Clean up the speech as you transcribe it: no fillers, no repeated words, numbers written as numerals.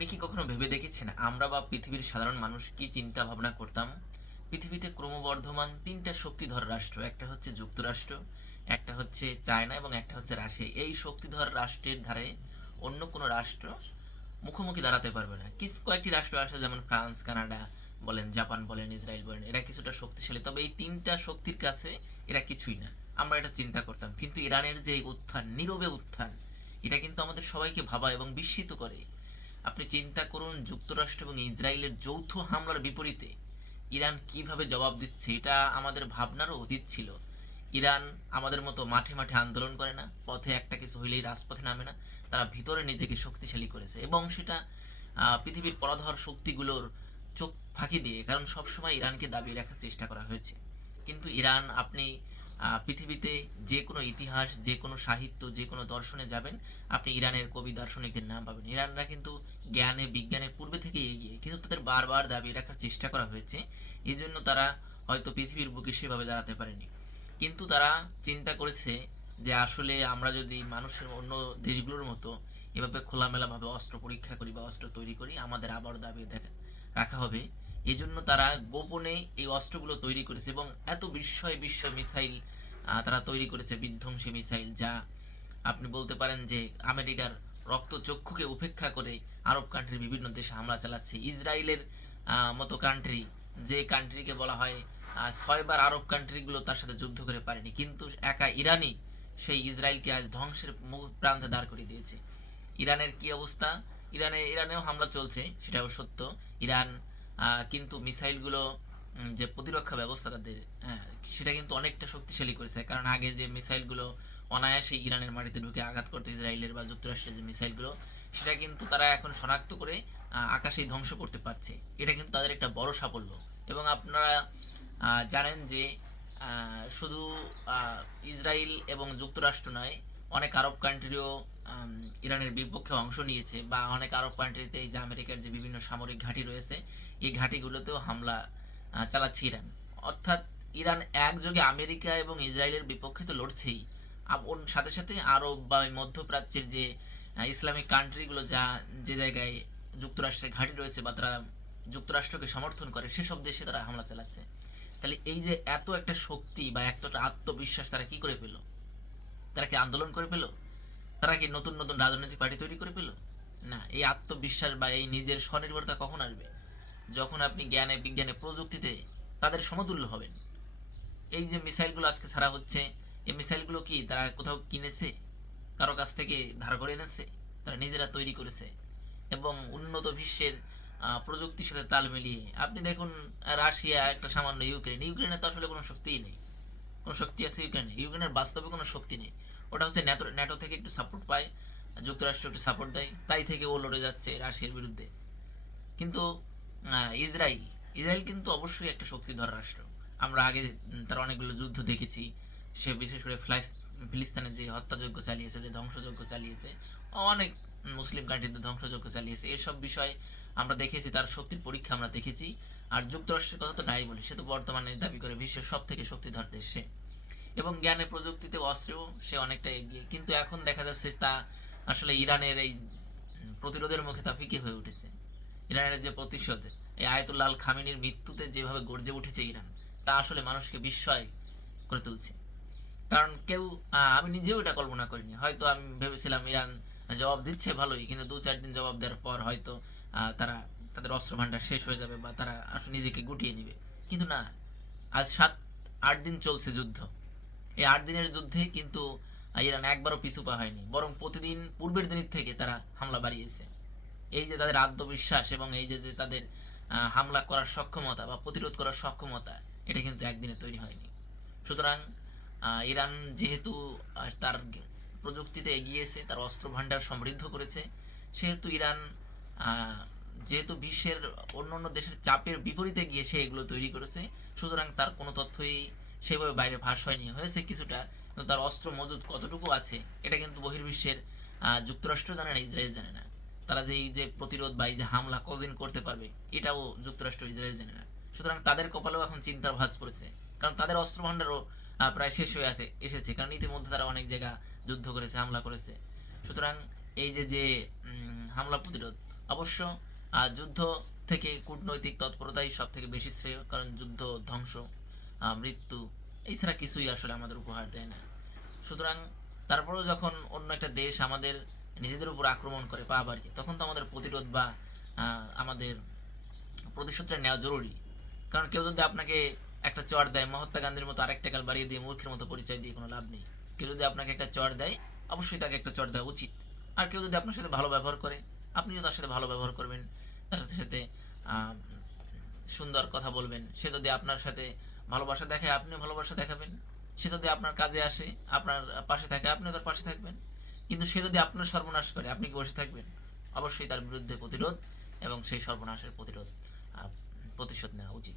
আপনি কি কখনো ভেবে দেখেছেন আমরা বা পৃথিবীর সাধারণ মানুষ কি চিন্তা ভাবনা করতাম? পৃথিবীতে ক্রমবর্ধমান তিনটা শক্তিধর রাষ্ট্র, একটা হচ্ছে যুক্তরাষ্ট্র, একটা হচ্ছে চায়না এবং একটা হচ্ছে রাশিয়া। এই শক্তিধর রাষ্ট্রের ধারে অন্য কোনো রাষ্ট্র মুখোমুখি দাঁড়াতে পারবে না। কিছু কয়েকটি রাষ্ট্র আছে, যেমন ফ্রান্স, কানাডা বলেন, জাপান বলেন, ইসরায়েল বলেন, এরা কিছুটা শক্তিশালী, তবে এই তিনটা শক্তির কাছে এরা কিছুই না। আমরা এটা চিন্তা করতাম, কিন্তু ইরানের যে উত্থান, নীরবে উত্থান, এটা কিন্তু আমাদের সবাইকে ভাবা এবং বিস্মিত করে। আপনি চিন্তা করুন, যুক্তরাষ্ট্র এবং ইসরায়েলের যৌথ হামলার বিপরীতে ইরান কিভাবে জবাব দিচ্ছে, এটা আমাদের ভাবনারও অতীত ছিল। ইরান আমাদের মতো মাঠে মাঠে আন্দোলন করে না, পথে একটা কিছু হইলেই রাজপথে নামে না। তারা ভিতরে নিজেকে শক্তিশালী করেছে এবং সেটা পৃথিবীর পরাধর শক্তিগুলোর চোখ ফাঁকি দিয়ে, কারণ সবসময় ইরানকে দাবিয়ে রাখার চেষ্টা করা হয়েছে। কিন্তু ইরান, আপনি পৃথিবীতে যে কোনো ইতিহাস, যে কোনো সাহিত্য, যে কোনো দর্শনে যাবেন, আপনি ইরানের কবি দার্শনিকদের নাম পাবেন। ইরানরা কিন্তু জ্ঞানে বিজ্ঞানে পূর্বে থেকেই এগিয়ে, কিন্তু তাদের বারবার দাবিয়ে রাখার চেষ্টা করা হয়েছে। এই জন্য তারা হয়তো পৃথিবীর বুকে সেভাবে দাঁড়াতে পারেনি। কিন্তু তারা চিন্তা করেছে যে আসলে আমরা যদি মানুষের অন্য দেশগুলোর মতো এভাবে খোলামেলাভাবে অস্ত্র পরীক্ষা করি বা অস্ত্র তৈরি করি, আমাদের আবার দাবিয়ে রাখা হবে। এই জন্য তারা গোপনে এই অস্ত্রগুলো তৈরি করেছে এবং এত বিস্ময় বিস্ময় মিসাইল তারা তৈরি করেছে, বিধ্বংসী মিসাইল, যা আপনি বলতে পারেন যে আমেরিকার রক্তচক্ষুকে উপেক্ষা করে আরব কান্ট্রির বিভিন্ন দেশে হামলা চালাচ্ছে। ইসরায়েলের মতো কান্ট্রি, যে কান্ট্রিকে বলা হয় 6বার আরব কান্ট্রিগুলো তার সাথে যুদ্ধ করে পারেনি, কিন্তু একা ইরানই সেই ইসরায়েলকে আজ ধ্বংসের মুখ প্রান্তে দাঁড় করিয়ে দিয়েছে। ইরানের কি অবস্থা? ইরানেও হামলা চলছে, সেটাও সত্য। ইরান কিন্তু মিসাইলগুলো, যে প্রতিরক্ষা ব্যবস্থা তাদের, সেটা কিন্তু অনেকটা শক্তিশালী করেছে। কারণ আগে যে মিসাইলগুলো অনায়াসে ইরানের মাটিতে ঢুকে আঘাত করতে, ইসরায়েলের বা যুক্তরাষ্ট্রের যে মিসাইলগুলো, সেটা কিন্তু তারা এখন শনাক্ত করে আকাশেই ধ্বংস করতে পারছে। এটা কিন্তু তাদের একটা বড় সাফল্য। এবং আপনারা জানেন যে শুধু ইসরায়েল এবং যুক্তরাষ্ট্র নয়, অনেক আরব কান্ট্রিও ইরানের বিপক্ষে অংশ নিয়েছে, বা অনেক আরব কান্ট্রিতে এই যে আমেরিকার যে বিভিন্ন সামরিক ঘাঁটি রয়েছে, এই ঘাঁটিগুলোতেও হামলা চালাচ্ছে ইরান। অর্থাৎ ইরান একযোগে আমেরিকা এবং ইসরায়েলের বিপক্ষে তো লড়ছেই, ওর সাথে সাথে আরব বা মধ্যপ্রাচ্যের যে ইসলামিক কান্ট্রিগুলো, যে জায়গায় যুক্তরাষ্ট্রের ঘাঁটি রয়েছে বা তারা যুক্তরাষ্ট্রকে সমর্থন করে, সেসব দেশে তারা হামলা চালাচ্ছে। তাহলে এই যে এত একটা শক্তি বা এতটা আত্মবিশ্বাস তারা কি করে পেল? তারা কি আন্দোলন করে পেল? তারা কি নতুন নতুন রাজনৈতিক পার্টি তৈরি করে পেল? না, এই আত্মবিশ্বাস বা এই নিজের স্বনির্ভরতা কখন আসবে? যখন আপনি জ্ঞানে বিজ্ঞানে প্রযুক্তিতে তাদের সমতুল্য হবেন। এই যে মিসাইলগুলো আজকে ছাড়া হচ্ছে, এই মিসাইলগুলো কি তারা কোথাও কিনেছে, কারো কাছ থেকে ধার করে এনেছে? তারা নিজেরা তৈরি করেছে এবং উন্নত বিশ্বের প্রযুক্তির সাথে তাল মিলিয়ে আপনি দেখুন, রাশিয়া একটা সামান্য ইউক্রেনে তো আসলে কোনো শক্তিই নেই। কোনো শক্তি আছে ইউক্রেনের বাস্তবে কোনো শক্তি নেই। ওটা হচ্ছে ন্যাটো ন্যাটো থেকে একটু সাপোর্ট পায়, যুক্তরাষ্ট্র একটু সাপোর্ট দেয়, তাই থেকে ও লড়ে যাচ্ছে রাশিয়ার বিরুদ্ধে। কিন্তু ইসরায়েল ইসরায়েল কিন্তু অবশ্যই একটা শক্তিধর রাষ্ট্র। আমরা আগে তার অনেকগুলো যুদ্ধ দেখেছি। সে বিশেষ করে ফিলিস্তিনে যে হত্যাযজ্ঞ চালিয়েছে, যে ধ্বংসযজ্ঞ চালিয়েছে, অনেক মুসলিম কান্ট্রিতে ধ্বংসযজ্ঞ চালিয়েছে, এসব বিষয় আমরা দেখেছি, তার শক্তির পরীক্ষা আমরা দেখেছি। আর যুক্তরাষ্ট্রের কথা তো নাই বলি, সে তো বর্তমানে দাবি করে বিশ্বের সব থেকে শক্তিধর দেশ সে, এবং জ্ঞানে প্রযুক্তিতে অস্ত্রেও সে অনেকটা এগিয়ে। কিন্তু এখন দেখা যাচ্ছে তা আসলে ইরানের এই প্রতিরোধের মুখে তা ফিকে হয়ে উঠেছে। ইরানের যে প্রতিশোধ, এই আয়াতুল্লাহ আল খামেনির মৃত্যুতে যেভাবে গর্জে উঠেছে ইরান, তা আসলে মানুষকে বিস্ময় করে তুলছে। কারণ কেউ, আমি নিজেও এটা কল্পনা করিনি। হয়তো আমি ভেবেছিলাম ইরান জবাব দিচ্ছে ভালোই, কিন্তু 2-4 দিন জবাব দেওয়ার পর হয়তো তারা তাদের অস্ত্র ভান্ডার শেষ হয়ে যাবে বা তারা আসলে নিজেকে গুটিয়ে নিবে। কিন্তু না, আজ 7-8 দিন চলছে যুদ্ধ। এই 8 দিনের যুদ্ধে কিন্তু ইরান একবারও পিছু পা হয়নি, বরং প্রতিদিন পূর্বের দিনের থেকে তারা হামলা বাড়িয়েছে। এই যে তাদের আত্মবিশ্বাস এবং এই যে যে তাদের হামলা করার সক্ষমতা বা প্রতিরোধ করার সক্ষমতা, এটা কিন্তু একদিনে তৈরি হয়নি। সুতরাং ইরান যেহেতু তার প্রযুক্তিতে এগিয়েছে, তার অস্ত্র ভাণ্ডার সমৃদ্ধ করেছে, সেহেতু ইরান যেহেতু বিশ্বের অন্য অন্য দেশের চাপের বিপরীতে গিয়ে সে এগুলো তৈরি করেছে, সুতরাং তার কোনো তথ্যই সেভাবে বাইরে ফাঁস হয়নি। হয়েছে কিছুটা, কিন্তু তার অস্ত্র মজুদ কতটুকু আছে এটা কিন্তু বহির্বিশ্বের যুক্তরাষ্ট্র জানে না, ইসরায়েল জানে না। তারা যে এই যে প্রতিরোধ বা এই যে হামলা কতদিন করতে পারবে, এটাও যুক্তরাষ্ট্র ইসরায়েল জানে না। সুতরাং তাদের কপালেও এখন চিন্তার ভাঁজ পড়েছে, কারণ তাদের অস্ত্র ভাণ্ডারও প্রায় শেষ হয়ে এসেছে, কারণ ইতিমধ্যে তারা অনেক জায়গা যুদ্ধ করেছে, হামলা করেছে। সুতরাং এই যে যে হামলা প্রতিরোধ, অবশ্য যুদ্ধ থেকে কূটনৈতিক তৎপরতাই সব থেকে বেশি শ্রেয়, কারণ যুদ্ধ ধ্বংস, মৃত্যু, এছাড়া কিছুই আসলে আমাদের উপহার দেয় না। সুতরাং তারপরেও যখন অন্য একটা দেশ আমাদের নিজেদের উপর আক্রমণ করে বারবার, তখন তো আমাদের প্রতিরোধ বা আমাদের প্রতিশোধটা নেওয়া জরুরি। কারণ কেউ যদি আপনাকে একটা চড় দেয়, মহাত্মা গান্ধীর মতো আরেকটা কাল বাড়িয়ে দিয়ে মূর্খের মতো পরিচয় দিয়ে কোনো লাভ নেই। কেউ যদি আপনাকে একটা চড় দেয়, অবশ্যই তাকে একটা চড় দেওয়া উচিত। আর কেউ যদি আপনার সাথে ভালো ব্যবহার করে, আপনিও তার সাথে ভালো ব্যবহার করবেন, তার সাথে আহ, সুন্দর কথা বলবেন। সে যদি আপনার সাথে ভালোবাসা দেখায়, আপনিও ভালোবাসা দেখাবেন। সে যদি আপনার কাজে আসে, আপনার পাশে থাকে, আপনিও তার পাশে থাকবেন। কিন্তু সে যদি আপনার সর্বনাশ করে, আপনি কি বসে থাকবেন? অবশ্যই তার বিরুদ্ধে প্রতিরোধ এবং সেই সর্বনাশের প্রতিশোধ নেওয়া উচিত।